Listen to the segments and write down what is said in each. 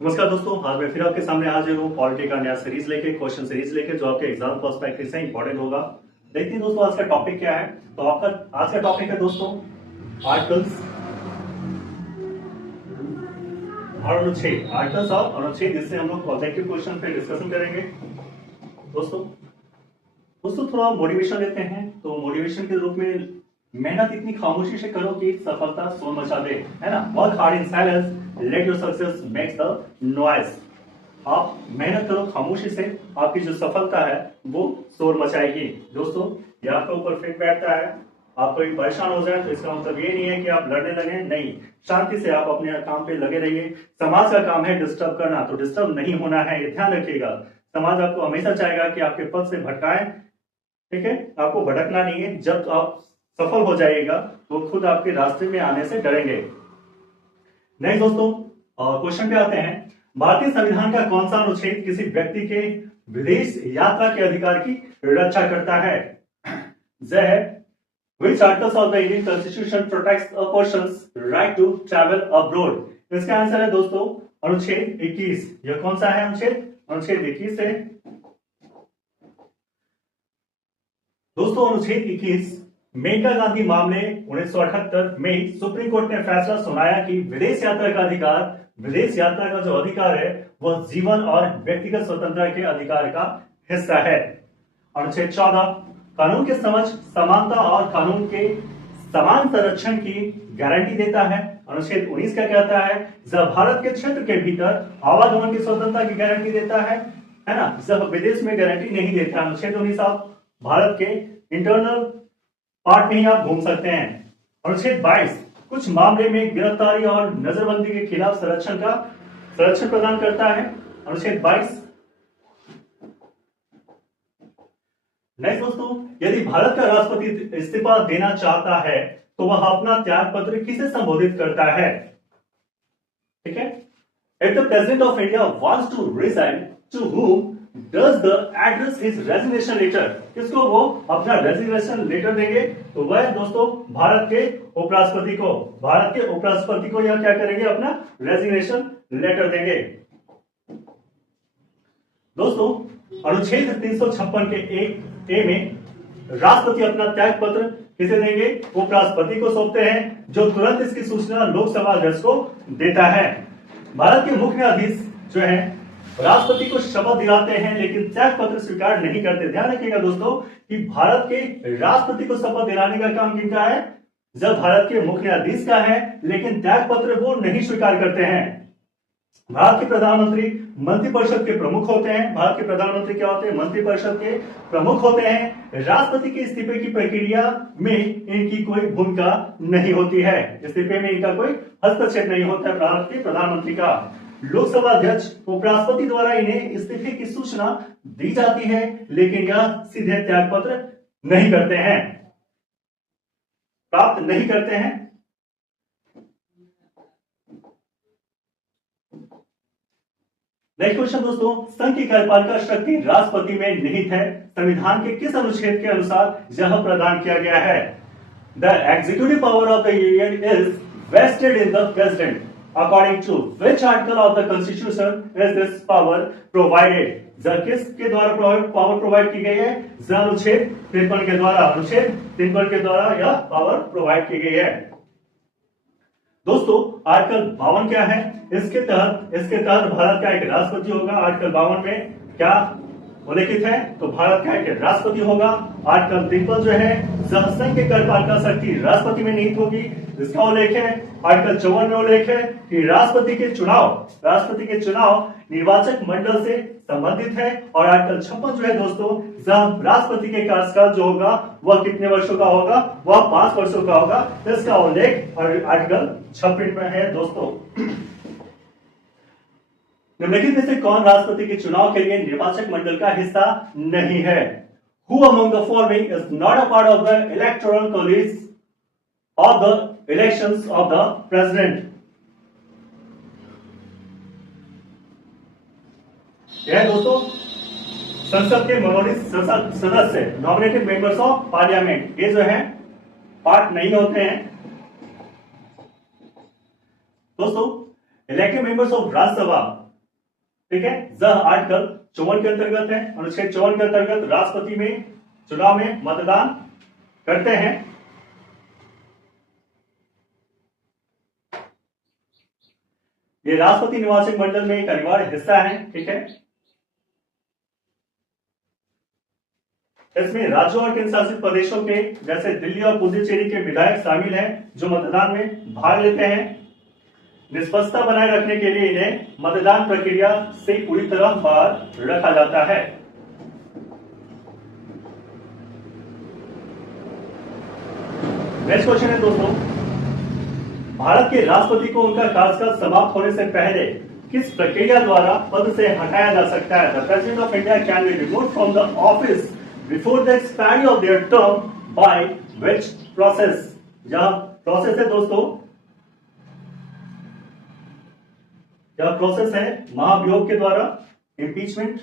नमस्कार दोस्तों, आज मैं फिर आपके सामने हाजिर हूँ पॉलिटी का नया सीरीज लेके, क्वेश्चन सीरीज लेके, जो आपके एग्जाम पर्सपेक्टिव से इंपॉर्टेंट होगा। देखते हैं दोस्तों आज का टॉपिक क्या है। तो आपका आज का टॉपिक है दोस्तों आर्टिकल्स और अनुच्छेद, आर्टिकल्स और अनुच्छेद, जिससे हम लोग ऑब्जेक्टिव क्वेश्चन पे डिस्कशन करेंगे। दोस्तों दोस्तों थोड़ा मोटिवेशन लेते हैं। तो मोटिवेशन के रूप में मेहनत इतनी खामोशी से करो कि सफलता शोर मचा दे, है ना। Work hard in silence, let your success makes the noise. आप मेहनत करो खामोशी से, आपकी जो सफलता है वो शोर मचाएगी। दोस्तों ये आपके ऊपर फिट बैठता है। आप कोई परेशान हो जाए तो इसका मतलब ये नहीं है कि आप लड़ने लगे, नहीं, शांति से आप अपने काम पे लगे रहिए। समाज का काम है डिस्टर्ब करना, तो डिस्टर्ब नहीं होना है, ये ध्यान रखिएगा। समाज आपको हमेशा चाहेगा कि आपके पद से भटकाएं, ठीक है, आपको भटकना नहीं है। जब आप सफल हो जाइएगा वो खुद आपके रास्ते में आने से डरेंगे नहीं। दोस्तों क्वेश्चन पे आते हैं। भारतीय संविधान का कौन सा अनुच्छेद किसी व्यक्ति के विदेश यात्रा के अधिकार की रक्षा करता है? Which articles of the Indian Constitution protects a person's right to travel abroad? इसका आंसर है दोस्तों अनुच्छेद 21। यह कौन सा है अनुच्छेद? अनुच्छेद 21 है दोस्तों। अनुच्छेद 21 मेनका गांधी मामले 1978 में सुप्रीम कोर्ट ने फैसला सुनाया कि विदेश यात्रा का अधिकार, विदेश यात्रा का जो अधिकार है वह जीवन और व्यक्तिगत स्वतंत्रता के अधिकार का हिस्सा है। अनुच्छेद 14 कानून के समझ, समानता और कानून के समान संरक्षण की गारंटी देता है। अनुच्छेद 19 क्या कहता है? जब भारत के क्षेत्र के भीतर आवागमन की स्वतंत्रता की गारंटी देता है ना, जब विदेश में गारंटी नहीं देता। अनुच्छेद 19 आप भारत के इंटरनल पार्ट में ही आप घूम सकते हैं। अनुच्छेद 22 कुछ मामले में गिरफ्तारी और नजरबंदी के खिलाफ संरक्षण प्रदान करता है। अनुच्छेद 22। नेक्स्ट दोस्तों, यदि भारत का राष्ट्रपति इस्तीफा देना चाहता है तो वह अपना त्याग पत्र किसे संबोधित करता है? ठीक है, if the president of India wants to resign, to whom does the address his resignation letter? किसको वो अपना रेजिग्नेशन लेटर देंगे? तो वह दोस्तों भारत के उपराष्ट्रपति को, भारत के उपराष्ट्रपति को यह क्या करेंगे? अपना रेजिग्नेशन लेटर देंगे। दोस्तों अनुच्छेद 356 के ए में राष्ट्रपति अपना त्याग पत्र किसे देंगे? उपराष्ट्रपति को सौंपते हैं, जो तुरंत इसकी सूचना लोकसभा अध्यक्ष को देता है। भारत के मुख्य न्यायाधीश जो है राष्ट्रपति को शपथ दिलाते हैं, लेकिन त्याग पत्र स्वीकार नहीं करते। ध्यान रखिएगा दोस्तों कि भारत के राष्ट्रपति को शपथ दिलाने का काम किनका है? जब भारत के मुख्य न्यायाधीश का है, लेकिन त्याग पत्र वो नहीं स्वीकार करते हैं। भारत के प्रधानमंत्री मंत्रिपरिषद के प्रमुख होते हैं। भारत के प्रधानमंत्री क्या होते हैं? मंत्रिपरिषद के प्रमुख होते हैं। राष्ट्रपति के इस्तीफे की प्रक्रिया में इनकी कोई भूमिका नहीं होती है, इस्तीफे में इनका कोई हस्तक्षेप नहीं होता है भारत के प्रधानमंत्री का। लोकसभा अध्यक्ष उपराष्ट्रपति द्वारा इन्हें इस्तीफे की सूचना दी जाती है, लेकिन यह सीधे त्याग पत्र नहीं करते हैं, प्राप्त नहीं करते हैं। नेक्स्ट क्वेश्चन दोस्तों, संघ की कार्यपालिका शक्ति राष्ट्रपति में निहित है। संविधान के किस अनुच्छेद के अनुसार यह प्रदान किया गया है? The executive power of the union is vested in the president. According to which article of the Constitution is this power provided? किसके द्वारा पावर प्रोवाइड की गई है? अनुच्छेद 53 के द्वारा, अनुच्छेद 53 के द्वारा यह पावर प्रोवाइड की गई है। दोस्तों आर्टिकल 52 क्या है? इसके तहत भारत का एक राष्ट्रपति होगा। आर्टिकल 52 में क्या उल्लेखित है? तो भारत का एक राष्ट्रपति होगा। आर्टिकल 53 जो है संघ की कार्यपालिका शक्ति राष्ट्रपति में निहित होगी, इसका उल्लेख है। आर्टिकल 54 में उल्लेख है कि राष्ट्रपति के चुनाव निर्वाचक मंडल से संबंधित है। और आर्टिकल 56 जो है दोस्तों, जब राष्ट्रपति के कार्यकाल जो होगा वह कितने वर्षों का होगा? वह 5 वर्षों का होगा। इसका उल्लेख आर्टिकल 56 में है दोस्तों। निम्नलिखित में से कौन राष्ट्रपति के चुनाव के लिए निर्वाचक मंडल का हिस्सा नहीं है? Who among the following is not a part of the electoral college of the elections of the president? यह दोस्तों संसद के मनोनीत सदस्य, नॉमिनेटेड मेंबर्स ऑफ पार्लियामेंट, ये जो है पार्ट नहीं होते हैं। दोस्तों इलेक्टेड मेंबर्स ऑफ राज्यसभा ठीक है, ज आर्टिकल 54 के अंतर्गत है। अनुच्छेद 54 के अंतर्गत राष्ट्रपति में चुनाव में मतदान करते हैं। ये राष्ट्रपति निवासिक मंडल में एक अनिवार्य हिस्सा है। ठीक है, इसमें राज्यों और केंद्र शासित प्रदेशों के जैसे दिल्ली और पुडुचेरी के विधायक शामिल हैं जो मतदान में भाग लेते हैं। निष्पक्षता बनाए रखने के लिए इन्हें मतदान प्रक्रिया से पूरी तरह बाहर रखा जाता है। नेक्स्ट क्वेश्चन है दोस्तों, भारत के राष्ट्रपति को उनका कार्यकाल समाप्त होने से पहले किस प्रक्रिया द्वारा पद से हटाया जा सकता है? The president of India can be removed from the office before the expiry of their term by which process? यह प्रोसेस है दोस्तों, यह प्रोसेस है महाभियोग के द्वारा, impeachment,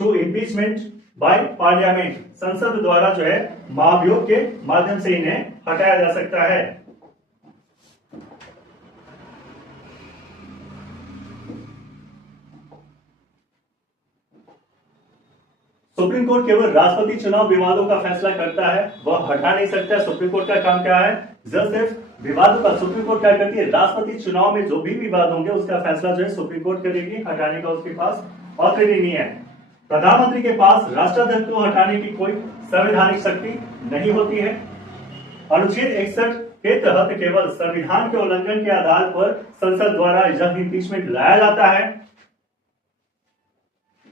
through impeachment by parliament, संसद द्वारा जो है महाभियोग के माध्यम से इन्हें हटाया जा सकता है। सुप्रीम कोर्ट केवल राष्ट्रपति चुनाव विवादों का फैसला करता है, वह हटा नहीं सकता। सुप्रीम कोर्ट का काम क्या है? सिर्फ विवादों का सुप्रीम कोर्ट क्या करती है? राष्ट्रपति चुनाव में जो भी विवाद होंगे उसका फैसला जो है सुप्रीम कोर्ट करेगी, हटाने का उसके पास ऑथोरिटी नहीं है। प्रधानमंत्री के पास राष्ट्राध्यक्ष को हटाने की कोई संवैधानिक शक्ति नहीं होती है। अनुच्छेद 61 के तहत केवल संविधान के उल्लंघन के आधार पर संसद द्वारा यह इम्पीचमेंट लाया जाता है।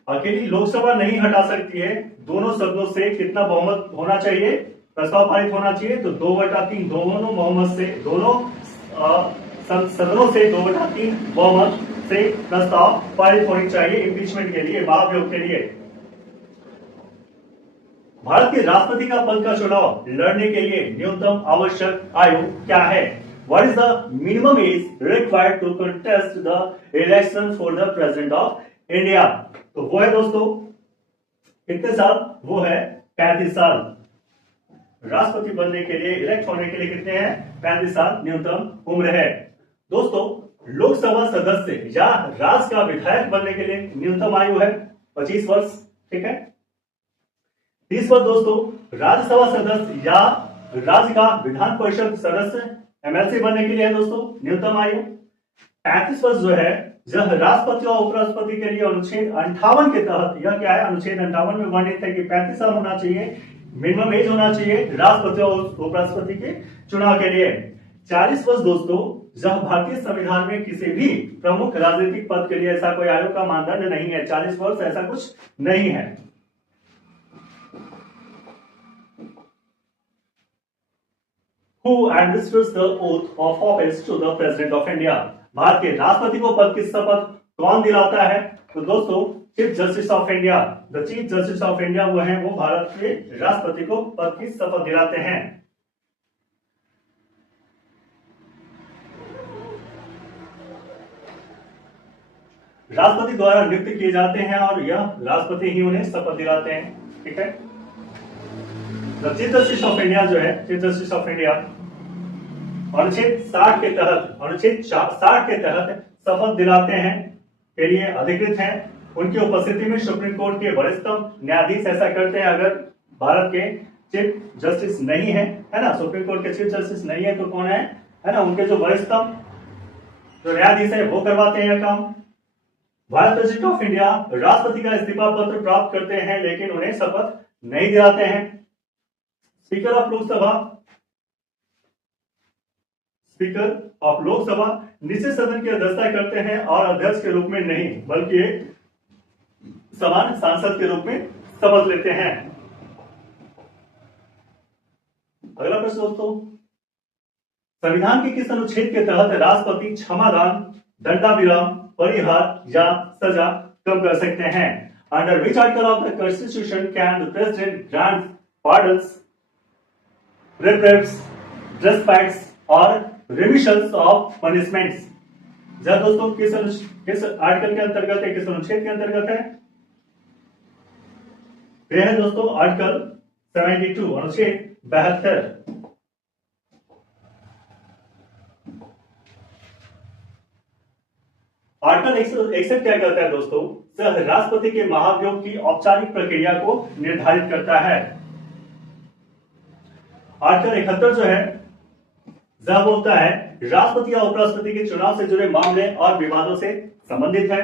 अकेली लोकसभा नहीं हटा सकती है, दोनों सदनों से कितना बहुमत होना चाहिए? प्रस्ताव पारित होना चाहिए, तो 2/3 दोनों बहुमत से, दोनों सदनों से 2/3 बहुमत से प्रस्ताव पारित होनी चाहिए इम्पीचमेंट के लिए, महाभियोग के लिए। भारत के राष्ट्रपति का पद का चुनाव लड़ने के लिए न्यूनतम आवश्यक आयु क्या है? What is the minimum age required to contest the election for the president of India? तो वो है दोस्तों कितने साल? वो है 35 साल। राष्ट्रपति बनने के लिए, इलेक्ट होने के लिए कितने हैं? 35 साल न्यूनतम उम्र है। दोस्तों लोकसभा सदस्य या राज्य का विधायक बनने के लिए न्यूनतम आयु है 25 वर्ष। ठीक है, 30 वर्ष दोस्तों राज्यसभा सदस्य या राज्य का विधान परिषद सदस्य एमएलसी बनने के लिए है दोस्तों न्यूनतम आयु। 35 वर्ष जो है यह राष्ट्रपति और उपराष्ट्रपति के लिए अनुच्छेद 58 के तहत, यह क्या है? अनुच्छेद 58 में वर्णित है कि 35 साल होना चाहिए, मिनिमम एज होना चाहिए राष्ट्रपति और उपराष्ट्रपति के चुनाव के लिए। 40 वर्ष दोस्तों यह भारतीय संविधान में किसी भी प्रमुख राजनीतिक पद के लिए ऐसा कोई आयु का मानदंड नहीं है। 40 वर्ष ऐसा कुछ नहीं है। Who administers the oath of office to the President of India? Bharat के राष्ट्रपति को पद की शपथ कौन दिलाता है? तो दोस्तों chief justice of India, the chief justice of India वो है, वो भारत के राष्ट्रपति को पद की शपथ दिलाते हैं। राष्ट्रपति द्वारा नियुक्त किए जाते हैं और यह राष्ट्रपति ही उन्हें शपथ दिलाते हैं। ठीक है, the chief justice of India जो है, चीफ जस्टिस ऑफ इंडिया अनुच्छेद 60 के तहत, अनुच्छेद 60 के तहत शपथ दिलाते हैं के लिए अधिकृत हैं। उनकी उपस्थिति में सुप्रीम कोर्ट के वरिष्ठतम न्यायाधीश ऐसा करते हैं। अगर भारत के चीफ जस्टिस नहीं है ना, सुप्रीम कोर्ट के चीफ जस्टिस नहीं है तो कौन है ना, उनके जो वरिष्ठतम जो न्यायाधीश है वो करवाते हैं यह काम। भारत प्रेसिडेंट ऑफ इंडिया राष्ट्रपति का इस्तीफा पत्र प्राप्त करते हैं लेकिन उन्हें शपथ नहीं दिलाते हैं। Speaker of Lok Sabha, speaker of Lok Sabha निश्चित सदन की अध्यक्षता करते हैं और अध्यक्ष के रूप में नहीं बल्कि एक समान सांसद के रूप में शपथ लेते हैं। अगला प्रश्न दोस्तों, संविधान के किस अनुच्छेद के तहत राष्ट्रपति क्षमादान, दंडाविराम, परिहार या सजा कम कर सकते हैं? Under which article of the constitution can the president grant pardons, repriefs, respects और remissions of punishments? जब दोस्तों किस आर्टिकल के अंतर्गत है, किस अनुच्छेद के अंतर्गत है? यह है दोस्तों आर्टिकल 72, अनुच्छेद 72। आर्टिकल 161 क्या करता है दोस्तों, सह राष्ट्रपति के महाभियोग की औपचारिक प्रक्रिया को निर्धारित करता है। आर्टिकल 71 जो है वह बोलता है राष्ट्रपति या उपराष्ट्रपति के चुनाव से जुड़े मामले और विवादों से संबंधित है।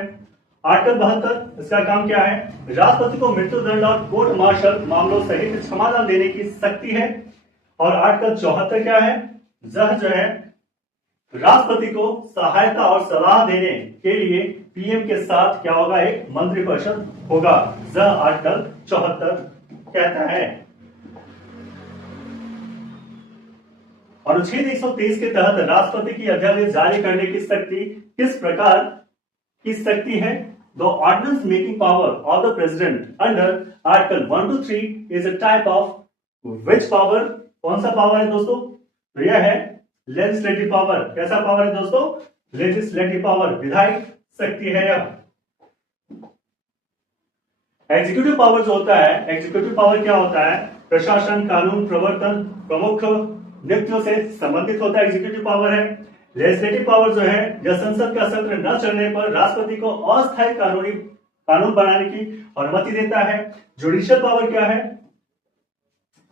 आर्टिकल 72 इसका काम क्या है, राष्ट्रपति को मृत्युदंड और कोर्ट मार्शल मामलों सहित क्षमादान देने की शक्ति है। और आर्टिकल 74 क्या है, वह जो है राष्ट्रपति को सहायता और सलाह देने के लिए पीएम के साथ क्या होगा, एक मंत्रिपरिषद होगा। वह आर्टिकल 74 कहता है। अनुच्छेद 123 के तहत राष्ट्रपति की अध्यादेश जारी करने की शक्ति किस प्रकार की शक्ति है? The ordinance making power of the president under article 1 to 3 is a type of which power? कौन सा पावर है दोस्तों? तो यह है लेजिस्लेटिव पावर। कैसा पावर है दोस्तों? लेजिस्लेटिव पावर, विधायी शक्ति है यह। एग्जीक्यूटिव पावर जो होता है, एग्जीक्यूटिव पावर क्या होता है, प्रशासन, कानून प्रवर्तन, प्रमुख नियुक्तियों से संबंधित होता है, एग्जीक्यूटिव पावर है। लेजिस्लेटिव पावर जो है, जब संसद का सत्र न चलने पर राष्ट्रपति को अस्थायी कानून बनाने की अनुमति देता है। जुडिशियल पावर क्या है,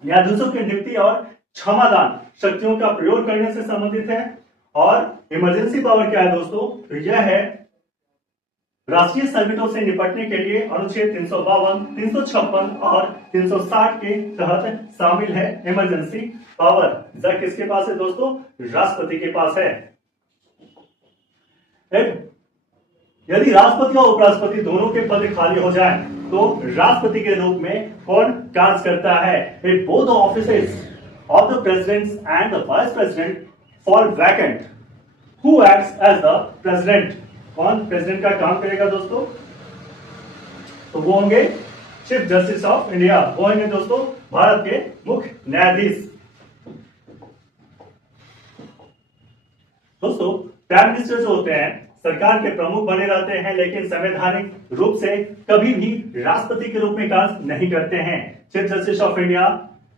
न्यायाधीशों की नियुक्ति और क्षमादान शक्तियों का प्रयोग करने से संबंधित है। और इमरजेंसी पावर क्या है दोस्तों, तो यह है राष्ट्रीय संकटों से निपटने के लिए अनुच्छेद 352, 356 और 360 के तहत शामिल है इमरजेंसी पावर। यह किसके पास है दोस्तों? राष्ट्रपति के पास है। यदि राष्ट्रपति और उपराष्ट्रपति दोनों के पद खाली हो जाएं, तो राष्ट्रपति के रूप में कौन कार्य करता है? If both the offices of the president and the vice president fall vacant, who acts as the president? कौन प्रेसिडेंट का काम करेगा दोस्तों? तो वो होंगे चीफ जस्टिस ऑफ इंडिया, वो होंगे दोस्तों भारत के मुख्य न्यायाधीश। दोस्तों प्राइम मिनिस्टर जो होते हैं सरकार के प्रमुख बने रहते हैं, लेकिन संवैधानिक रूप से कभी भी राष्ट्रपति के रूप में कार्य नहीं करते हैं। चीफ जस्टिस ऑफ इंडिया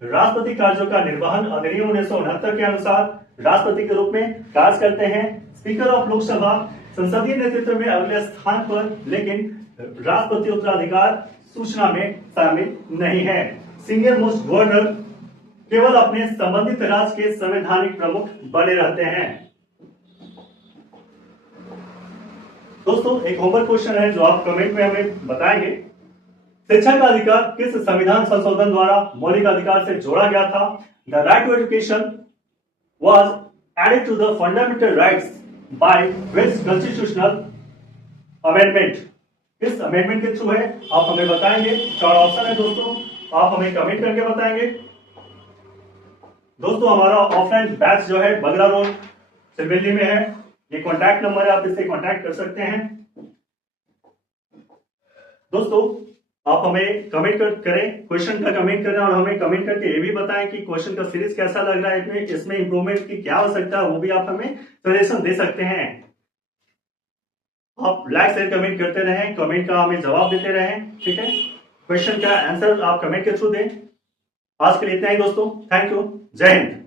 राष्ट्रपति कार्यों का निर्वहन अधिनियम 1969 के अनुसार राष्ट्रपति के रूप में कार्य करते हैं। स्पीकर ऑफ लोकसभा संसदीय नेतृत्व में अगले स्थान पर, लेकिन राष्ट्रपति उत्तराधिकार सूचना में शामिल नहीं है। सीनियर मोस्ट गवर्नर केवल अपने संबंधित राज्य के संवैधानिक प्रमुख बने रहते हैं। दोस्तों एक होमवर्क क्वेश्चन है जो आप कमेंट में हमें बताएंगे। शिक्षा का अधिकार किस संविधान संशोधन द्वारा मौलिक अधिकार से जोड़ा गया था? The right to education was added to the fundamental rights by which constitutional amendment? किस अमेंडमेंट के थ्रू है आप हमें बताएंगे। चार ऑप्शन है दोस्तों, आप हमें कमेंट करके बताएंगे। दोस्तों हमारा ऑफलाइन बैच जो है बगला रोड सिरवेली में है, ये कॉन्टैक्ट नंबर है, आप इससे कॉन्टैक्ट कर सकते हैं। दोस्तों आप हमें कमेंट करें, क्वेश्चन का कमेंट करें और हमें कमेंट करके ये भी बताएं कि क्वेश्चन का सीरीज कैसा लग रहा है, इसमें इंप्रूवमेंट की क्या हो सकता है, वो भी आप हमें सजेशन दे सकते हैं। आप लाइक शेयर कमेंट करते रहें, कमेंट का हमें जवाब देते रहें, ठीक है। क्वेश्चन का आंसर आप कमेंट के थ्रू दें। आज के लिए इतना ही दोस्तों, थैंक यू, जय हिंद।